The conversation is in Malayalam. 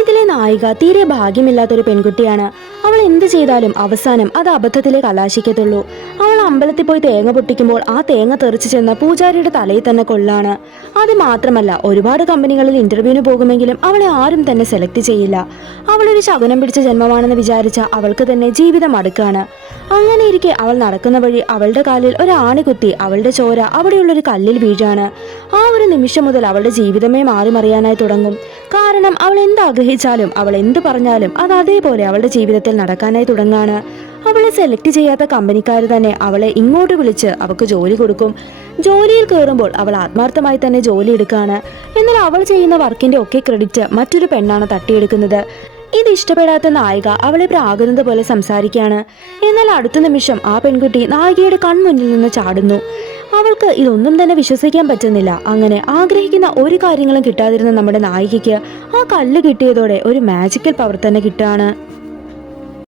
ഇതിലെ നായിക തീരെ ഭാഗ്യമില്ലാത്തൊരു പെൺകുട്ടിയാണ്. അവൾ എന്ത് ചെയ്താലും അവസാനം അത് അബദ്ധത്തിലേ കലാശിക്കത്തുള്ളൂ. അവൾ അമ്പലത്തിൽ പോയി തേങ്ങ പൊട്ടിക്കുമ്പോൾ ആ തേങ്ങ തെറിച്ചു ചെന്ന പൂജാരിയുടെ തലയിൽ തന്നെ കൊള്ളാണ്. അത് മാത്രമല്ല ഒരുപാട് കമ്പനികളിൽ ഇന്റർവ്യൂവിന് പോകുമെങ്കിലും അവളെ ആരും തന്നെ സെലക്ട് ചെയ്യില്ല. അവളൊരു ശകുനം പിടിച്ച ജന്മമാണെന്ന് വിചാരിച്ച അവൾക്ക് തന്നെ ജീവിതം അടുക്കാണ്. അങ്ങനെ ഇരിക്കെ അവൾ നടക്കുന്ന വഴി അവളുടെ കാലിൽ ഒരു ആണി കുത്തി അവളുടെ ചോര അവിടെയുള്ളൊരു കല്ലിൽ വീഴാണ്. ആ ഒരു നിമിഷം മുതൽ അവളുടെ ജീവിതമേ മാറി മറിയാനായി തുടങ്ങും. കാരണം അവൾ എന്ത് ആഗ്രഹിച്ചാലും അവൾ എന്ത് പറഞ്ഞാലും അത് അതേപോലെ അവളുടെ ജീവിതത്തിൽ നടക്കാനായി തുടങ്ങാണ്. അവളെ സെലക്ട് ചെയ്യാത്ത കമ്പനിക്കാർ തന്നെ അവളെ ഇങ്ങോട്ട് വിളിച്ച് അവൾക്ക് ജോലി കൊടുക്കും. ജോലിയിൽ കയറുമ്പോൾ അവൾ ആത്മാർത്ഥമായി തന്നെ ജോലി എടുക്കുകയാണ് എന്നാൽ അവൾ ചെയ്യുന്ന വർക്കിന്റെ ഒക്കെ ക്രെഡിറ്റ് മറ്റൊരു പെണ്ണാണ് തട്ടിയെടുക്കുന്നത്. ഇത് ഇഷ്ടപ്പെടാത്ത നായിക അവളെ പ്രാകുന്നത് പോലെ സംസാരിക്കുകയാണ്. എന്നാൽ അടുത്ത നിമിഷം ആ പെൺകുട്ടി നായികയുടെ കൺമുന്നിൽ നിന്ന് ചാടുന്നു. അവൾക്ക് ഇതൊന്നും തന്നെ വിശ്വസിക്കാൻ പറ്റുന്നില്ല. അങ്ങനെ ആഗ്രഹിക്കുന്ന ഒരു കാര്യങ്ങളും കിട്ടാതിരുന്ന നമ്മുടെ നായികയ്ക്ക് ആ കല്ല് കിട്ടിയതോടെ ഒരു മാജിക്കൽ പവർ തന്നെ കിട്ടുകയാണ്.